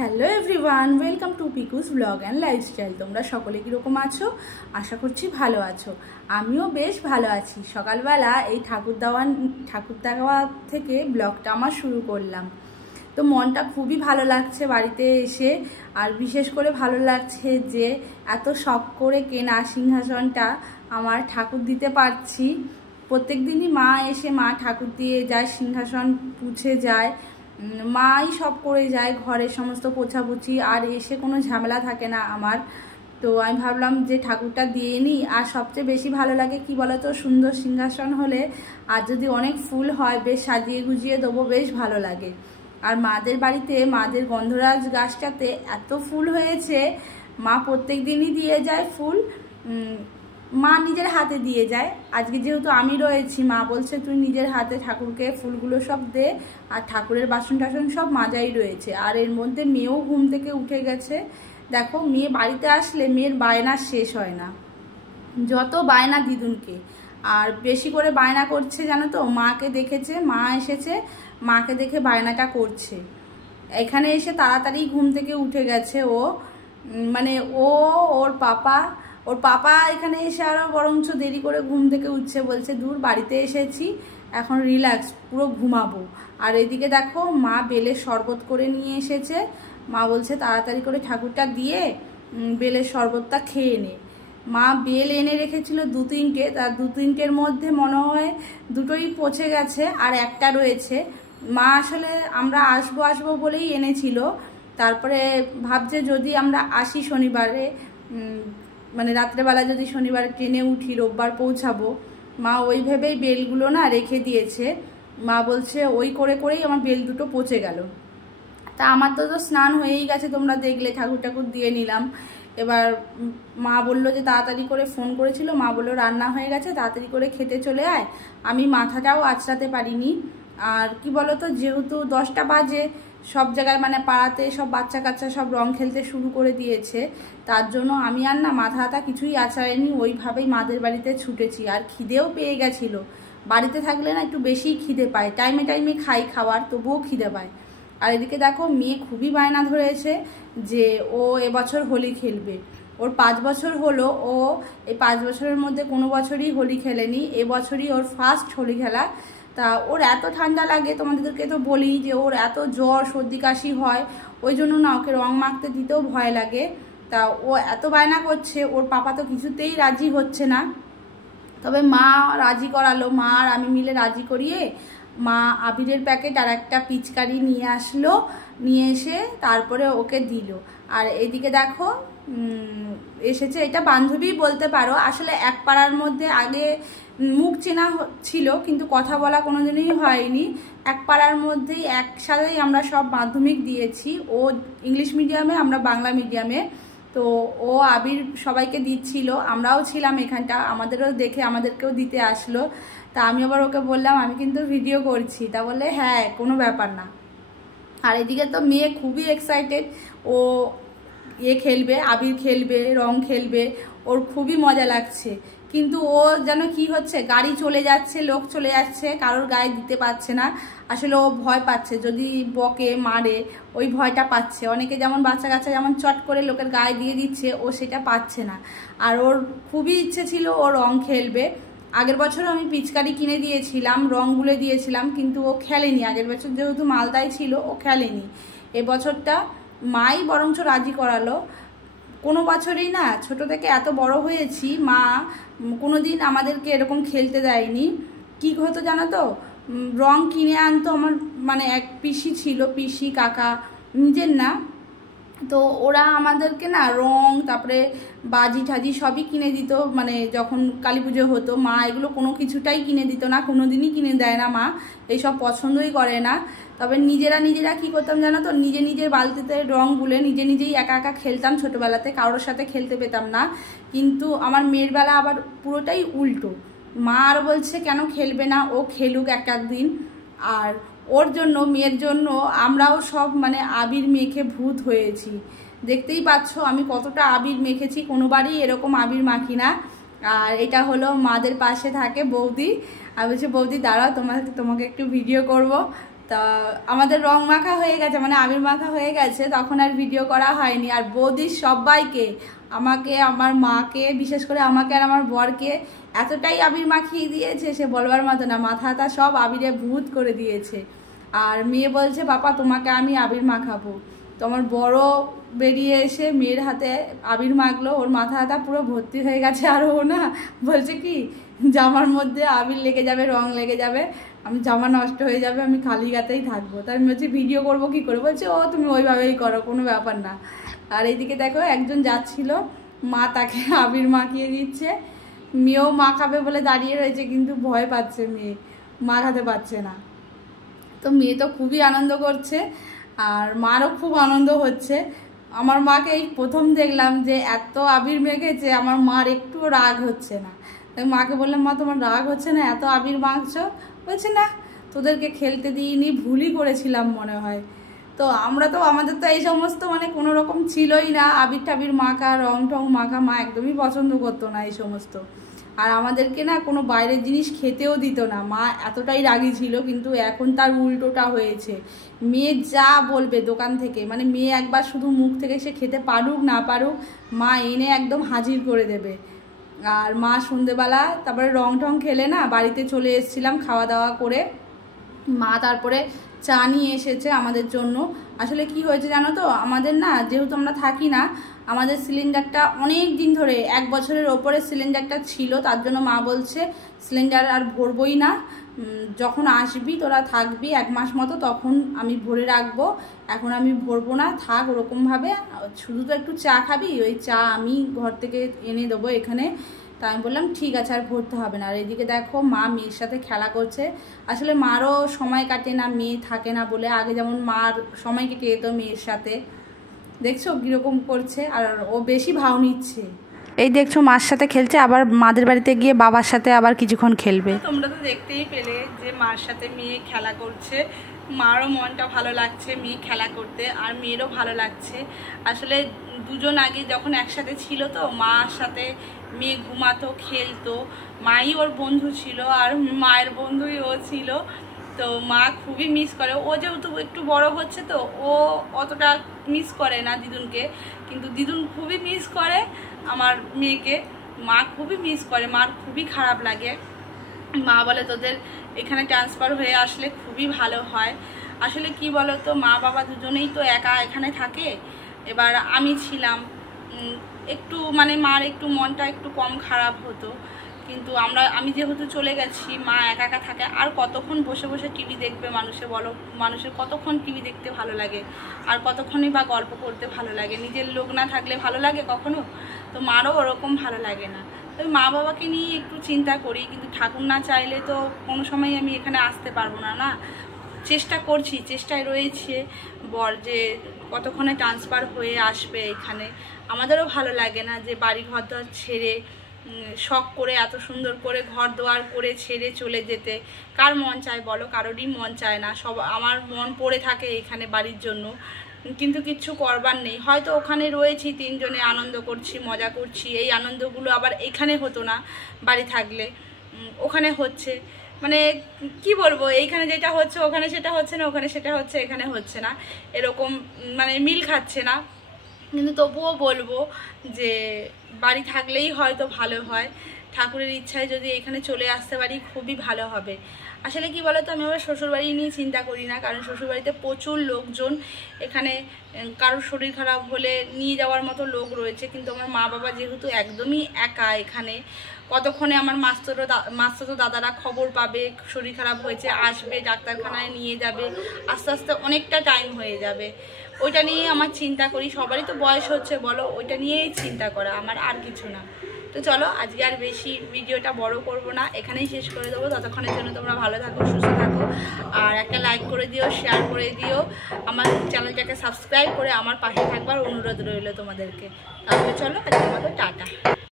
Hello everyone, welcome to পিকুস blog and lifestyle. তোমরা সকলে কীরকম আছো? আশা করছি ভালো আছো। আমিও বেশ ভালো আছি। সকালবেলা এই ঠাকুর দেওয়া থেকে ব্লগটা আমার শুরু করলাম। তো মনটা খুবই ভালো লাগছে বাড়িতে এসে, আর বিশেষ করে ভালো লাগছে যে এত শখ করে কেনা সিংহাসনটা আমার ঠাকুর দিতে পারছি। প্রত্যেক দিনই মা এসে ঠাকুর দিয়ে যায়, সিংহাসন পুছে যায়, মাই সব করে যায়, ঘরের সমস্ত পোছাপুছি, আর এসে কোনো ঝামেলা থাকে না আমার। তো আমি ভাবলাম যে ঠাকুরটা দিয়ে নিই। আর সবচেয়ে বেশি ভালো লাগে কি বলো তো, সুন্দর সিংহাসন হলে আর যদি অনেক ফুল হয়, বেশ সাজিয়ে গুজিয়ে দেবো, বেশ ভালো লাগে। আর মাদের বাড়িতে মাদের গন্ধরাজ গাছটাতে এত ফুল হয়েছে, মা প্রত্যেক দিনই দিয়ে যায় ফুল, মা নিজের হাতে দিয়ে যায়। আজকে যেহেতু আমি রয়েছি, মা বলছে তুই নিজের হাতে ঠাকুরকে ফুলগুলো সব দে, আর ঠাকুরের বাসন টাসন সব মাজাই রয়েছে। আর এর মধ্যে মেয়েও ঘুম থেকে উঠে গেছে। দেখো, মেয়ে বাড়িতে আসলে মেয়ের বায়না শেষ হয় না, যত বায়না দিদুনকে। আর বেশি করে বায়না করছে জানো তো, মাকে দেখেছে, মা এসেছে, মাকে দেখে বায়নাটা করছে। এখানে এসে তাড়াতাড়ি ঘুম থেকে উঠে গেছে ও, মানে ওর পাপা এখানে এসে আরও বরঞ্চ দেরি করে ঘুম থেকে উঠছে, বলছে দূর বাড়িতে এসেছি, এখন রিল্যাক্স পুরো ঘুমাবো। আর এদিকে দেখো, মা বেলের শরবত করে নিয়ে এসেছে। মা বলছে তাড়াতাড়ি করে ঠাকুরটা দিয়ে বেলের শরবতটা খেয়ে নে। মা বেল এনে রেখেছিল দু তিনটে, তার দু তিনটের মধ্যে মনে হয় দুটোই পচে গেছে, আর একটা রয়েছে। মা আসলে আমরা আসবো বলেই এনেছিল। তারপরে ভাবছে যদি আমরা আসি শনিবারে, মানে রাত্রেবেলা যদি শনিবারে ট্রেনে উঠি, রোববার পৌঁছাবো, মা ওই ভেবেই বেলগুলো না রেখে দিয়েছে। মা বলছে ওই করেই আমার বেল দুটো পচে গেল। তা আমার তো স্নান হয়েই গেছে, তোমরা দেখলে, ঠাকুর দিয়ে নিলাম। এবার মা বললো যে তাড়াতাড়ি করে, ফোন করেছিল, মা বললো রান্না হয়ে গেছে, তাড়াতাড়ি করে খেতে চলে আয়। আমি মাথাটাও আঁচড়াতে পারিনি। আর কি বলতো, যেহেতু 10টা বাজে, সব জায়গায় মানে পাড়াতে সব বাচ্চা কাচ্চা সব রং খেলতে শুরু করে দিয়েছে, তার জন্য আমি আর না মাথা হাতা কিছুই আঁচড়াইনি, ওইভাবেই মাদের বাড়িতে ছুটেছি। আর খিদেও পেয়ে গেছিলো। বাড়িতে থাকলে না একটু বেশিই খিদে পায়, টাইমে খাই খাবার, তবুও খিদে পায়। আর এদিকে দেখো, মেয়ে খুবই বায়না ধরেছে যে ও এবছর হোলি খেলবে। ওর 5 বছর হলো, ও এই 5 বছরের মধ্যে কোনো বছরই হোলি খেলেনি, এবছরই ওর ফার্স্ট হোলি খেলা। তা ওর এত ঠান্ডা লাগে, তোমাদেরকে তো বলি যে ওর এত জ্বর সর্দি কাশি হয়, ওই জন্য না ওকে রং মাখতে দিতেও ভয় লাগে। তা ও এত বায়না করছে, ওর পাপা তো কিছুতেই রাজি হচ্ছে না। তবে মা রাজি করালো, মা আর আমি মিলে রাজি করিয়ে মা আবিরের প্যাকেট আর একটা পিচকারি নিয়ে আসলো, নিয়ে এসে তারপরে ওকে দিল। আর এইদিকে দেখো এসেছে, এটা বান্ধবী বলতে পারো, আসলে এক পাড়ার মধ্যে আগে মুখ চেনা ছিল, কিন্তু কথা বলা কোনোদিনই হয়নি। এক পাড়ার মধ্যেই একসাথেই আমরা সব মাধ্যমিক দিয়েছি, ও ইংলিশ মিডিয়ামে, আমরা বাংলা মিডিয়ামে। তো ও আবির সবাইকে দিচ্ছিল, আমরাও ছিলাম এখানটা, আমাদেরও দেখে আমাদেরকেও দিতে আসলো। তা আমি আবার ওকে বললাম আমি কিন্তু ভিডিও করছি, তা বললে হ্যাঁ কোনো ব্যাপার না। আর এদিকে তো মেয়ে খুবই এক্সাইটেড, ও খেলবে, আবির খেলবে, রং খেলবে, ওর খুবই মজা লাগছে। কিন্তু ও যেন কি হচ্ছে, গাড়ি চলে যাচ্ছে, লোক চলে যাচ্ছে, কারোর গায়ে দিতে পারছে না। আসলে ও ভয় পাচ্ছে, যদি বকে মারে ওই ভয়টা পাচ্ছে। অনেকে যেমন বাচ্চা কাচ্চা যেমন চট করে লোকের গায়ে দিয়ে দিচ্ছে, ও সেটা পাচ্ছে না। আর ওর খুবই ইচ্ছে ছিল ও রং খেলবে। আগের বছরও আমি পিচকারি কিনে দিয়েছিলাম, রং গুলে দিয়েছিলাম, কিন্তু ও খেলেনি। আগের বছর যেহেতু মালদায় ছিল, ও খেলেনি। এবছরটা মাই বরঞ্চ রাজি করালো। কোনো বছরই না, ছোট থেকে এত বড় হয়েছি, মা কোনোদিন আমাদেরকে এরকম খেলতে দেয়নি। কি হতো জানো তো, রং কিনে আনতো আমার, মানে এক পিসি ছিল, পিসি কাকা, নিজের না। তো ওরা আমাদেরকে না রং, তারপরে বাজি ঠাজি সবই কিনে দিত। মানে যখন কালী পুজো হতো, মা এগুলো কোনো কিছুটাই কিনে দিত না, কোনোদিনই কিনে দেয় না মা, এইসব পছন্দই করে না। তবে নিজেরা কি করতাম জানো তো, নিজের বালতিতে রং গুলে নিজেই একা খেলতাম ছোটোবেলাতে, কারোর সাথে খেলতে পেতাম না। কিন্তু আমার মেয়ের বেলা আবার পুরোটাই উল্টো, মা আর বলছে কেন খেলবে না, ও খেলুক এক দিন। আর ওর জন্য, মেয়ের জন্য আমরাও সব মানে আবির মেখে ভূত হয়েছি। দেখতেই পাচ্ছ আমি কতটা আবির মেখেছি, কোনোবারই এরকম আবির মাখি না। আর এটা হলো মাদের পাশে থাকে বৌদি। আমি বলছি বৌদি দাঁড়াও, তোমাকে একটু ভিডিও করব। তা আমাদের রং মাখা হয়ে গেছে, মানে আবির মাখা হয়ে গেছে, তখন আর ভিডিও করা হয়নি। আর বৌদির সবাইকে, আমাকে, আমার মাকে, বিশেষ করে আমাকে আর আমার বরকে এতটাই আবির মাখিয়ে দিয়েছে সে বলবার মতো না, মাথাটা সব আবিরে ভূত করে দিয়েছে। আর মেয়ে বলছে পাপা তোমাকে আমি আবির মাখাবো। তো আমার বড় বেরিয়ে এসে মেয়ের হাতে আবির মাখলো, ওর মাথাটা পুরো ভর্তি হয়ে গেছে। আর ও না বলছে কি জামার মধ্যে আবির লেগে যাবে, রং লেগে যাবে, আমি জামা নষ্ট হয়ে যাবে, আমি খালি গাতেই থাকবো। তাই আমি বলছি ভিডিও করবো কি করে, বলছে ও তুমি ওইভাবেই করো, কোনো ব্যাপার না। আর এইদিকে দেখো একজন যাচ্ছিল, মা তাকে আবির মাখিয়ে দিচ্ছে, মেয়েও মাখাবে বলে দাঁড়িয়ে রয়েছে, কিন্তু ভয় পাচ্ছে, মেয়ে মাখাতে পারছে না। তো মেয়ে তো খুবই আনন্দ করছে আর মারও খুব আনন্দ হচ্ছে। আমার মাকে এই প্রথম দেখলাম যে এত আবির মেখেছে, আমার মার একটুও রাগ হচ্ছে না। তাই মাকে বললাম মা তোমার রাগ হচ্ছে না, এত আবির মাখছো? বলছে না তোদেরকে খেলতে দিইনি, ভুলই করেছিলাম মনে হয়। তো আমাদের তো এই সমস্ত মানে কোনো রকম ছিলই না, আবির টাবির মাখা, রং টং মাখা মা একদমই পছন্দ করতো না এই সমস্ত। আর আমাদেরকে না কোনো বাইরের জিনিস খেতেও দিত না, মা এতটাই রাগী ছিল। কিন্তু এখন তার উল্টোটা হয়েছে, মেয়ে যা বলবে দোকান থেকে, মানে মেয়ে একবার শুধু মুখ থেকে সে খেতে পারুক না পারুক, মা এনে একদম হাজির করে দেবে। আর মা সন্ধেবেলা তারপরে রং টং খেলে না বাড়িতে চলে এসেছিলাম খাওয়া দাওয়া করে, মা তারপরে চা নিয়ে এসেছে আমাদের জন্য। আসলে কি হয়েছে জানো তো, আমাদের না যেহেতু আমরা থাকি না, আমাদের সিলিন্ডারটা অনেক দিন ধরে 1 বছরের ওপরে সিলিন্ডারটা ছিল, তার জন্য মা বলছে সিলিন্ডার আর ভরবই না, যখন আসবি তোরা থাকবি 1 মাস মতো তখন আমি ভরে রাখবো, এখন আমি ভরবো না, থাক ওরকমভাবে, শুধু তো একটু চা খাবি, ওই চা আমি ঘর থেকে এনে দেবো এখানে। তা আমি বললাম ঠিক আছে আর ভরতে হবে না। আর এদিকে দেখো মা মেয়ের সাথে খেলা করছে। আসলে মারও সময় কাটে না, মেয়ে থাকে না বলে, আগে যেমন মার সময় কেটে যেত মেয়ের সাথে। দেখছো কীরকম করছে, আর ও বেশি ভাও নিচ্ছে। এই দেখছো মার সাথে খেলছে, আবার মাদের বাড়িতে গিয়ে বাবার সাথে আবার কিছুক্ষণ খেলবে। তোমরা তো দেখতেই পেলে যে মার সাথে মেয়ে খেলা করছে, মারও মনটা ভালো লাগছে মেয়ে খেলা করতে, আর মেয়েরও ভালো লাগছে। আসলে দুজন আগে যখন একসাথে ছিল, তো মার সাথে মেয়ে ঘুমাতো, খেলতো, মাই ওর বন্ধু ছিল আর মায়ের বন্ধুই ও ছিল। তো মা খুবই মিস করে, ও যেহেতু একটু বড় হচ্ছে তো ও অতটা মিস করে না দিদুনকে, কিন্তু দিদুন খুবই মিস করে আমার মেয়েকে, মা খুবই মিস করে, মার খুবই খারাপ লাগে। মা বলে তোদের এখানে ট্রান্সফার হয়ে আসলে খুবই ভালো হয়। আসলে কি বলো তো, মা বাবা দুজনেই তো একা এখানে থাকে। এবার আমি ছিলাম একটু, মানে মার একটু মনটা একটু কম খারাপ হতো, কিন্তু আমি যেহেতু চলে গেছি, মা একা একা থাকে। আর কতক্ষণ বসে বসে টিভি দেখবে মানুষে বলো, মানুষের কতক্ষণ টিভি দেখতে ভালো লাগে, আর কতক্ষণই বা গল্প করতে ভালো লাগে, নিজের লোক না থাকলে ভালো লাগে কখনো? তো মারও ওরকম ভালো লাগে না। তো মা বাবাকে নিয়ে একটু চিন্তা করি, কিন্তু ঠাকুর না চাইলে তো কোনো সময় আমি এখানে আসতে পারবো না। না, চেষ্টা করছি, চেষ্টায় রয়েছে বর যে কতক্ষণে ট্রান্সফার হয়ে আসবে এখানে। আমাদেরও ভালো লাগে না যে বাড়ি ঘর দর ছেড়ে, শখ করে এত সুন্দর করে ঘর দোয়ার করে ছেড়ে চলে যেতে। কার মন চায় বলো? কারোরই মন চায় না। আমার মন পড়ে থাকে এখানে বাড়ির জন্য, কিন্তু কিচ্ছু করবার নেই। হয়তো ওখানে রয়েছি, 3 জনে আনন্দ করছি, মজা করছি, এই আনন্দগুলো আবার এখানে হতো না বাড়ি থাকলে, ওখানে হচ্ছে। মানে কি বলবো, এইখানে যেটা হচ্ছে ওখানে সেটা হচ্ছে না, ওখানে সেটা হচ্ছে এখানে হচ্ছে না, এরকম মানে মিল খাচ্ছে না। কিন্তু তবুও বলবো যে বাড়ি থাকলেই হয়তো ভালো হয়। ঠাকুরের ইচ্ছায় যদি এখানে চলে আসতে পারি খুবই ভালো হবে। আসলে কি বলতো, আমি আমার শ্বশুরবাড়ি নিয়ে চিন্তা করি না, কারণ শ্বশুরবাড়িতে প্রচুর লোকজন, এখানে কারোর শরীর খারাপ হলে নিয়ে যাওয়ার মতো লোক রয়েছে। কিন্তু আমার মা বাবা যেহেতু একদমই একা এখানে, কতক্ষণে আমার মাস্তুতো দাদারা খবর পাবে শরীর খারাপ হয়েছে, আসবে, ডাক্তারখানায় নিয়ে যাবে, আস্তে আস্তে অনেকটা টাইম হয়ে যাবে। ওইটা নিয়ে আমার চিন্তা করি। সবারই তো বয়স হচ্ছে বলো, ওইটা নিয়েই চিন্তা করা আমার, আর কিছু না। তো চলো আজকে আর বেশি ভিডিওটা বড় করব না, এখানেই শেষ করে দেবো। ততক্ষণের জন্য তোমরা ভালো থাকো, সুস্থ থাকো, আর একটা লাইক করে দিও, শেয়ার করে দিও, আমার চ্যানেলটাকে সাবস্ক্রাইব করে আমার পাশে থাকবার অনুরোধ রইল তোমাদেরকে। তাহলে চলো আজকের মতো টাটা।